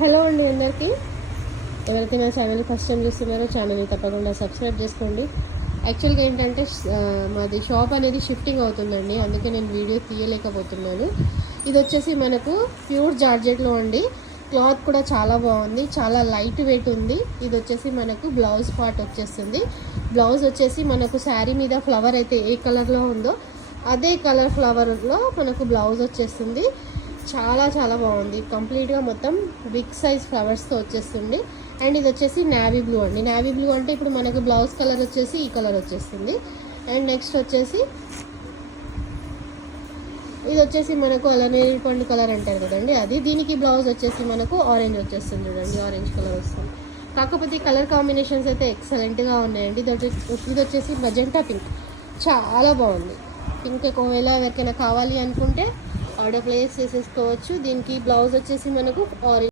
Hello అండి అందరికీ. ఎవరైతే నా ఛానల్ ఫస్ట్ టైం చూస్తున్నారో ఛానల్ని తప్పకుండా సబ్స్క్రైబ్ చేసుకోండి. యాక్చువల్గా ఏంటంటే మాది షాప్ అనేది షిఫ్టింగ్ అవుతుందండి, అందుకే నేను వీడియో తీయలేకపోతున్నాను. ఇది వచ్చేసి మనకు ప్యూర్ జార్జెట్లో అండి. క్లాత్ కూడా చాలా బాగుంది, చాలా లైట్ వెయిట్ ఉంది. ఇది వచ్చేసి మనకు బ్లౌజ్ పార్ట్ వచ్చేస్తుంది. బ్లౌజ్ వచ్చేసి మనకు శారీ మీద ఫ్లవర్ అయితే ఏ కలర్లో ఉందో అదే కలర్ ఫ్లవర్లో మనకు బ్లౌజ్ వచ్చేస్తుంది. చాలా చాలా బాగుంది. కంప్లీట్గా మొత్తం బిగ్ సైజ్ ఫ్లవర్స్తో వచ్చేస్తుంది. అండ్ ఇది వచ్చేసి నావీ బ్లూ అండి. నావీ బ్లూ అంటే ఇప్పుడు మనకు బ్లౌజ్ కలర్ వచ్చేసి ఈ కలర్ వచ్చేస్తుంది. అండ్ నెక్స్ట్ వచ్చేసి ఇది వచ్చేసి మనకు అలా నేరేడు పండు కలర్ అంటారు కదండి, అది. దీనికి బ్లౌజ్ వచ్చేసి మనకు ఆరెంజ్ వచ్చేస్తుంది. చూడండి, ఆరెంజ్ కలర్ వస్తుంది. కాకపోతే ఈ కలర్ కాంబినేషన్స్ అయితే ఎక్సలెంట్గా ఉన్నాయండి. ఇది వచ్చేసి మజెంటా పింక్, చాలా బాగుంది. పింక్ ఒకవేళ ఎవరికైనా కావాలి అనుకుంటే ఆర్డర్ ప్లేస్ చేసేసుకోవచ్చు. దీనికి బ్లౌజ్ వచ్చేసి మనకు ఆరెంజ్